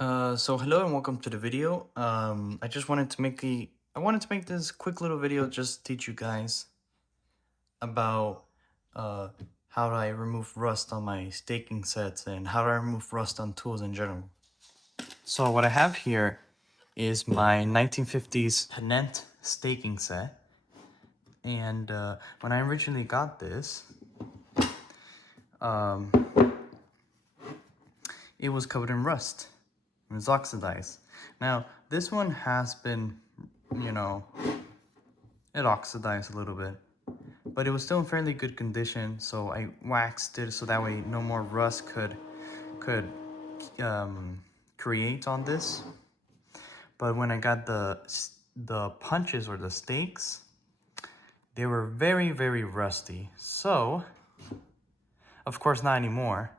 So hello and welcome to the video. I just wanted to make this quick little video just to teach you guys about uh how do I remove rust on my staking sets and how do I remove rust on tools in general. So what I have here is my 1950s Hanent staking set, and when I originally got this, um, it was covered in rust. It was oxidized. Now this one has been, you know, it oxidized a little bit, but it was still in fairly good condition. So I waxed it so that way no more rust could create on this. But when I got the punches or the stakes, they were very rusty. So of course not anymore.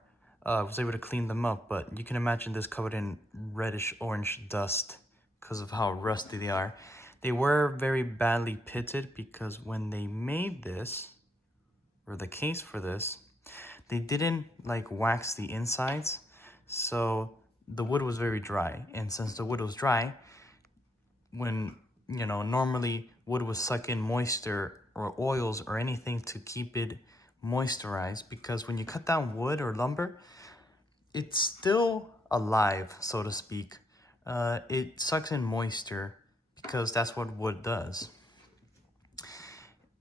I was able to clean them up, but you can imagine this covered in reddish orange dust because of how rusty they are. They were very badly pitted because when they made this, or the case for this, they didn't like wax the insides, so the wood was very dry. And since the wood was dry, when normally wood would suck in moisture or oils or anything to keep it moisturized, because when you cut down wood or lumber, it's still alive, so to speak. It sucks in moisture because that's what wood does.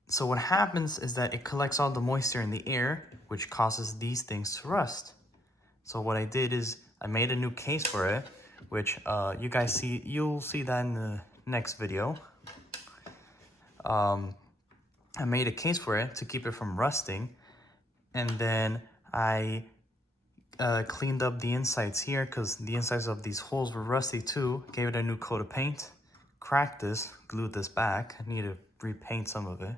So what happens is that it collects all the moisture in the air, which causes these things to rust. So what I did is I made a new case for it, which you'll see that in the next video. I made a case for it to keep it from rusting, and then I cleaned up the insides here because the insides of these holes were rusty too. Gave it a new coat of paint, cracked this, glued this back. I need to repaint some of it.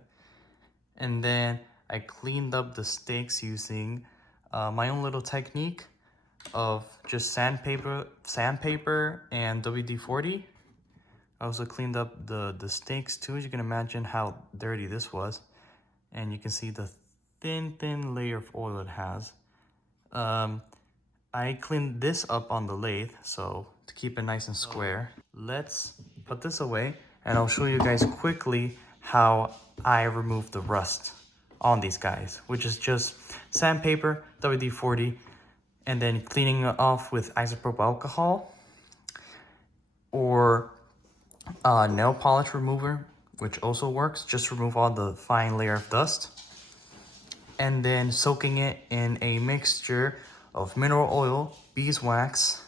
And then I cleaned up the stakes using my own little technique of just sandpaper and WD-40. I also cleaned up the stakes too. As you can imagine how dirty this was. And you can see the thin layer of oil it has. I cleaned this up on the lathe, so to keep it nice and square. Let's put this away, and I'll show you guys quickly how I remove the rust on these guys, which is just sandpaper, WD-40, and then cleaning it off with isopropyl alcohol, or nail polish remover, which also works. Just remove all the fine layer of dust, and then soaking it in a mixture of mineral oil, beeswax,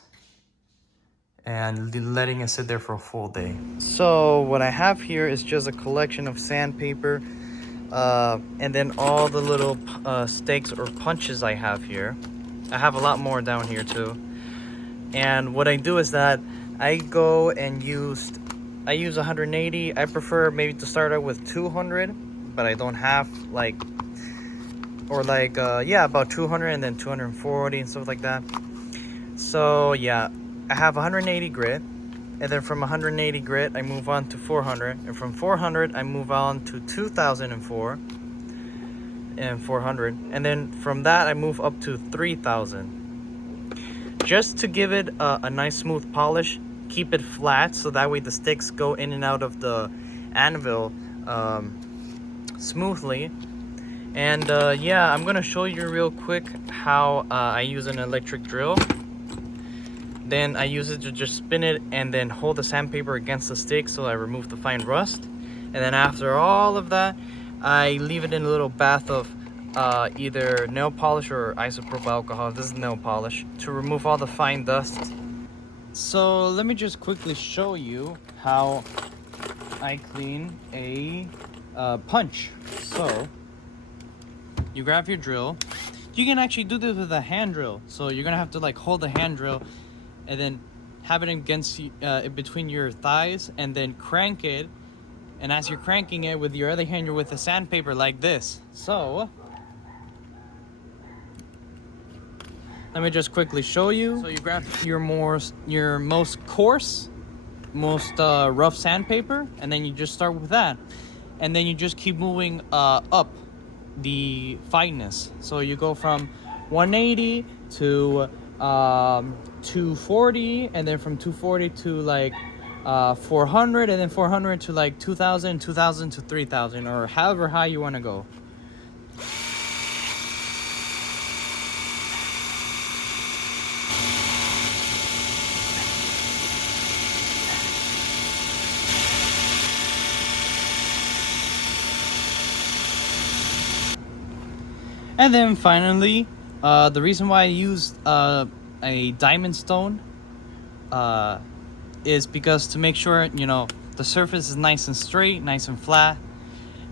and letting it sit there for a full day. So what I have here is just a collection of sandpaper, and then all the little stakes or punches I have here. I have a lot more down here too. And what I do is that I go and use 180. I prefer maybe to start out with 200, but I don't have about 200 and then 240 and stuff like that. So yeah, I have 180 grit, and then from 180 grit I move on to 400, and from 400 I move on to 2004 and 400, and then from that I move up to 3000, just to give it a nice smooth polish. Keep it flat so that way the sticks go in and out of the anvil smoothly. And yeah, I'm gonna show you real quick how I use an electric drill. Then I use it to just spin it and then hold the sandpaper against the stick so I remove the fine rust. And then after all of that, I leave it in a little bath of either nail polish or isopropyl alcohol. This is nail polish, to remove all the fine dust. So let me just quickly show you how I clean a punch. So you grab your drill. You can actually do this with a hand drill. So you're gonna have to hold the hand drill and then have it against between your thighs, and then crank it. And as you're cranking it with your other hand, you're with the sandpaper like this. So let me just quickly show you. So you grab your most coarse, most rough sandpaper, and then you just start with that, and then you just keep moving up the fineness. So you go from 180 to 240, and then from 240 to like 400, and then 400 to like 2000, 2000 to 3000, or however high you want to go. And then finally, the reason why I used a diamond stone is because to make sure, you know, the surface is nice and straight, nice and flat.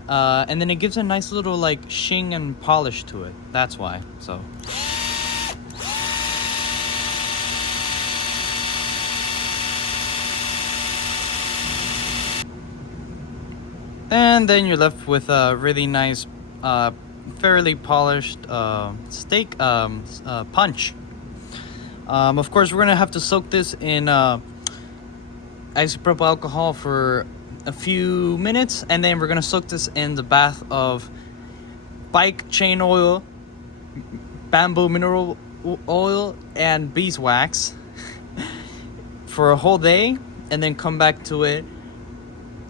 And then it gives a nice little like sheen and polish to it. That's why. So. And then you're left with a really nice, fairly polished steak punch. Of course, we're gonna have to soak this in isopropyl alcohol for a few minutes, and then we're gonna soak this in the bath of bike chain oil, bamboo mineral oil, and beeswax for a whole day, and then come back to it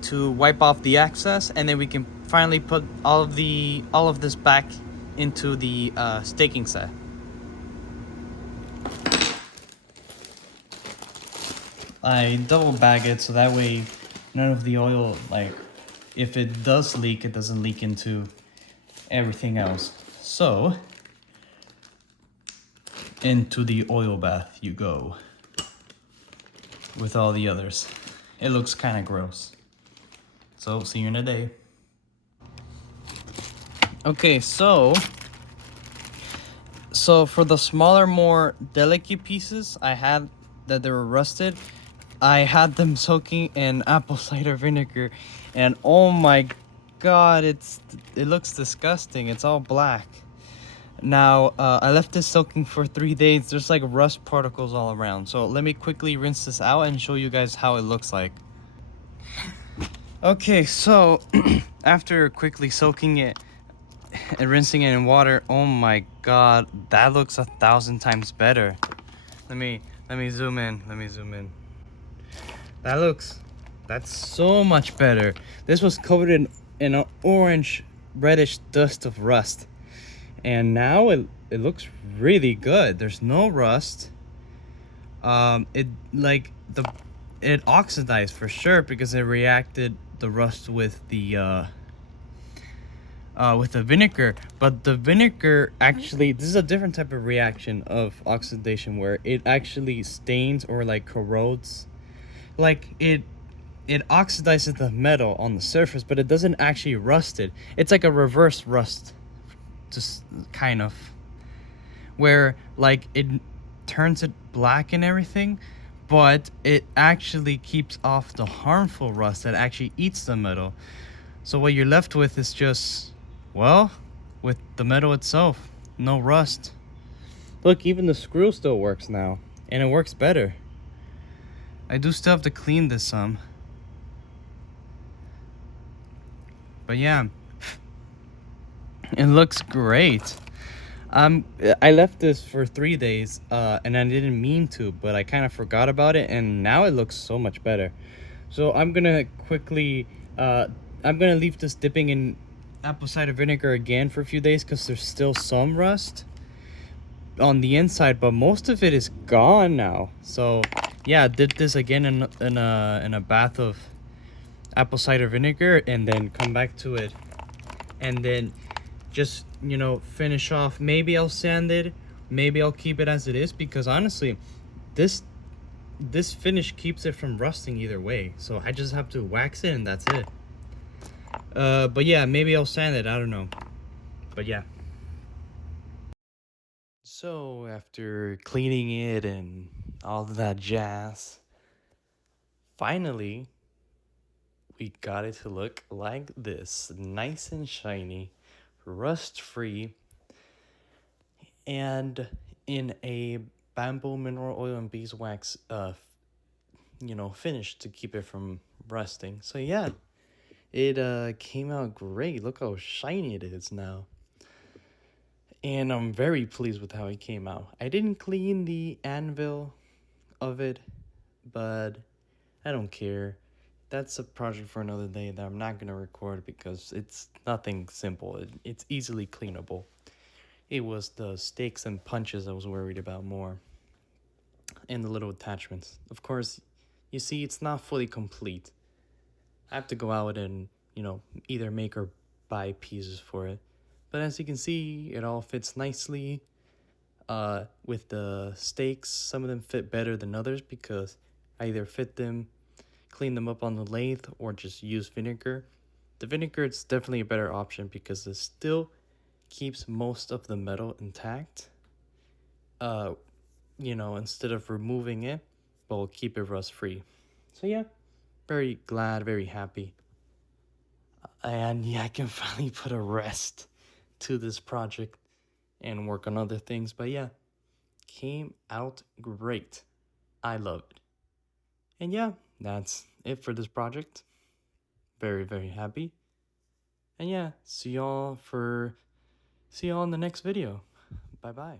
to wipe off the excess, and then we can finally put all of this back into the staking set. I double bag it so that way none of the oil, like if it does leak, it doesn't leak into everything else. So into the oil bath you go with all the others. It looks kind of gross. So see you in a day. Okay, so for the smaller, more delicate pieces I had that they were rusted, I had them soaking in apple cider vinegar, and oh my god, it looks disgusting. It's all black. Now, I left this soaking for 3 days. There's like rust particles all around. So let me quickly rinse this out and show you guys how it looks like. Okay, so after quickly soaking it and rinsing it in water, oh my god, that looks 1,000 times better. Let me zoom in. That's so much better. This was coated in an orange reddish dust of rust, and now it looks really good. There's no rust. It oxidized for sure because it reacted the rust with the vinegar, but the vinegar actually, this is a different type of reaction of oxidation where it actually stains or like corrodes, like it oxidizes the metal on the surface, but it doesn't actually rust it. It's like a reverse rust, just kind of, where like it turns it black and everything, but it actually keeps off the harmful rust that actually eats the metal. So what you're left with is just, well, with the metal itself, no rust. Look, even the screw still works now, and it works better. I do still have to clean this some. But yeah, it looks great. I left this for 3 days, and I didn't mean to, but I kind of forgot about it, and now it looks so much better. So I'm gonna quickly, I'm gonna leave this dipping in apple cider vinegar again for a few days because there's still some rust on the inside, but most of it is gone now. So yeah, dip this again in a bath of apple cider vinegar, and then come back to it, and then just, you know, finish off. Maybe I'll sand it, maybe I'll keep it as it is, because honestly this finish keeps it from rusting either way. So I just have to wax it and that's it. But yeah, maybe I'll sand it, I don't know. But yeah. So after cleaning it and all of that jazz, finally we got it to look like this. Nice and shiny, rust-free, and in a bamboo mineral oil and beeswax finish to keep it from rusting. So yeah, it came out great. Look how shiny it is now. And I'm very pleased with how it came out. I didn't clean the anvil of it, but I don't care. That's a project for another day that I'm not gonna record because it's nothing simple. It's easily cleanable. It was the stakes and punches I was worried about more, and the little attachments. Of course, you see, it's not fully complete. I have to go out and, either make or buy pieces for it. But as you can see, it all fits nicely. With the stakes, some of them fit better than others because I either fit them, clean them up on the lathe, or just use vinegar. The vinegar is definitely a better option because it still keeps most of the metal intact. Instead of removing it, but will keep it rust free. So yeah, very glad, very happy. And yeah, I can finally put a rest to this project and work on other things. But yeah, came out great. I love it. And yeah, that's it for this project. Very, very happy. And yeah, see y'all in the next video. Bye bye.